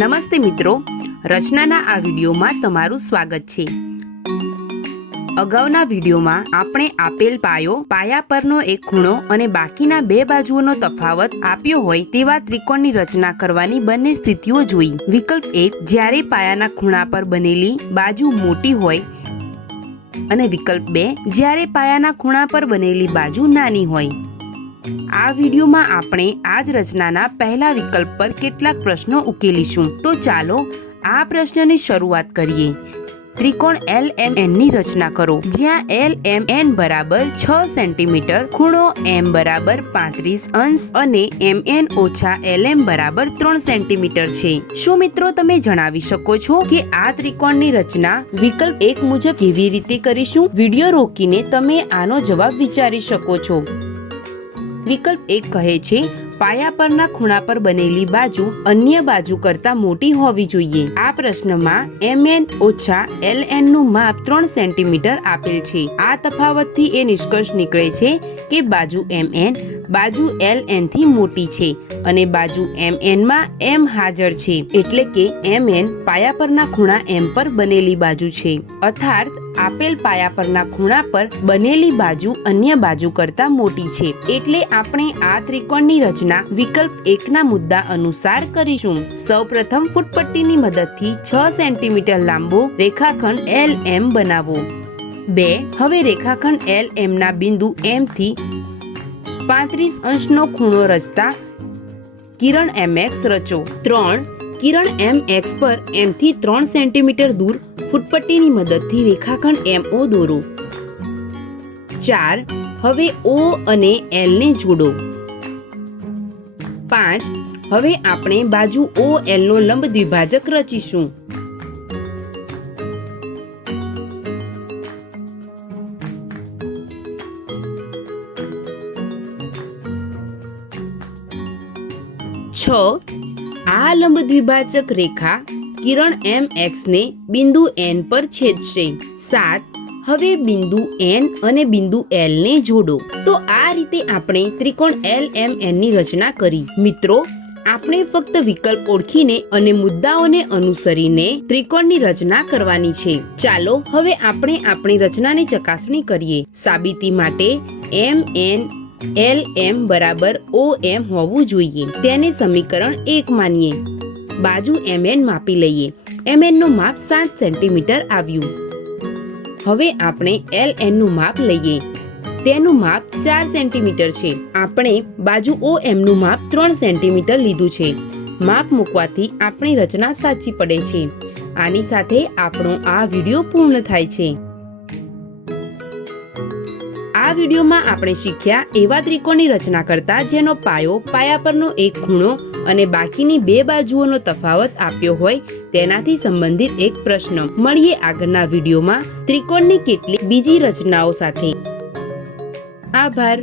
નમસ્તે મિત્રો, રચનાના આ વિડીયોમાં તમારું સ્વાગત છે। અગાઉના વિડીયોમાં આપણે આપેલ પાયા પરનો એક ખૂણો અને બાકીના બે બાજુઓનો તફાવત આપ્યો હોય તેવા ત્રિકોણની રચના કરવાની બંને સ્થિતિઓ જોઈ। વિકલ્પ 1, જ્યારે પાયાના ખૂણા પર બનેલી બાજુ મોટી હોય, અને વિકલ્પ 2, જ્યારે પાયાના ખૂણા પર બનેલી બાજુ નાની હોય। આ વિડીયોમાં આપણે આ જ રચનાના પહેલા વિકલ્પ પર કેટલાક પ્રશ્નો ઉકેલીશું। તો ચાલો આ પ્રશ્નની શરૂઆત કરીએ। ત્રિકોણ LMN ની રચના કરો, જ્યાં LMN બરાબર 6 સેન્ટીમીટર, ખૂણો M બરાબર 35 અંશ અને MN ઓછા LM બરાબર 3 સેન્ટીમીટર છે। શું મિત્રો તમે જણાવી શકો છો કે આ ત્રિકોણની રચના વિકલ્પ 1 મુજબ કેવી રીતે કરીશું? વિડીયો રોકીને તમે આનો જવાબ વિચારી શકો છો। વિકલ્પ 1 કહે છે, પાયા પરના ખૂણા પર બનેલી બાજુ અન્ય બાજુ કરતા મોટી હોવી જોઈએ। આ પ્રશ્નમાં MN ઓછા LN નું માપ 3 સેન્ટીમીટર આપેલ છે। આ તફાવતથી એ નિષ્કર્ષ નીકળે છે કે બાજુ MN બાજુ LN થી મોટી છે અને બાજુ MN માં M હાજર છે, એટલે કે MN પાયા પરના ખૂણા M પર બનેલી બાજુ છે। અર્થાત આપેલ પાયા પરના ખૂણા પર બનેલી બાજુ અન્ય બાજુ કરતા મોટી છે, એટલે આપણે આ ત્રિકોણની રચના વિકલ્પ 1 ના મુદ્દા અનુસાર કરીશું। સૌપ્રથમ ફૂટપટ્ટીની મદદથી 6 સેન્ટીમીટર લાંબો રેખાખંડ LM બનાવો। 2. હવે રેખાખંડ LM ના બિંદુ M થી 35 અંશનો ખૂણો રચતા કિરણ MX રચો। 3. કિરણ MX પર M થી 3 સેન્ટીમીટર દૂર ફૂટપટ્ટીની મદદથી રેખાખંડ MO દોરો। 4. હવે O અને L ને જોડો। 5. હવે આપણે બાજુ OL નો લંબ દ્વિભાજક રચીશું। આ લંબ દ્વિભાજક રેખા કિરણ MX ને બિંદુ N પર છેદશે। 7. હવે બિંદુ N અને બિંદુ L ને જોડો। તો આ રીતે આપણે ત્રિકોણ LMN ની રચના કરી। મિત્રો, આપણે ફક્ત વિકલ્પ ઓળખીને અને મુદ્દાઓને અનુસરીને ત્રિકોણની રચના કરવાની છે। ચાલો હવે આપણે આપણી રચનાની ચકાસણી કરીએ। સાબિતી માટે MN LM બરાબર OM હોવું જોઈએ, તેને સમીકરણ 1 માનીએ। બાજુ MN માપી લઈએ। MN નું માપ 7 સેન્ટીમીટર આવ્યું। હવે આપણે LN નું માપ લઈએ, તેનું માપ 4 સેન્ટીમીટર છે। આપણે બાજુ OM નું માપ 3 સેન્ટીમીટર લીધું છે। માપ મૂકવાથી આપણી રચના સાચી પડે છે। આની સાથે આપણો આ વિડીયો પૂર્ણ થાય છે। આ વિડીયોમાં આપણે શીખ્યા એવા ત્રિકોણની રચના કરતા જેનો પાયા પરનો એક ખૂણો અને બાકીની બે બાજુઓનો તફાવત આપ્યો હોય તેનાથી સંબંધિત એક પ્રશ્ન। મળીએ આગળના વિડીયોમાં ત્રિકોણની કેટલીક બીજી રચનાઓ સાથે। આભાર।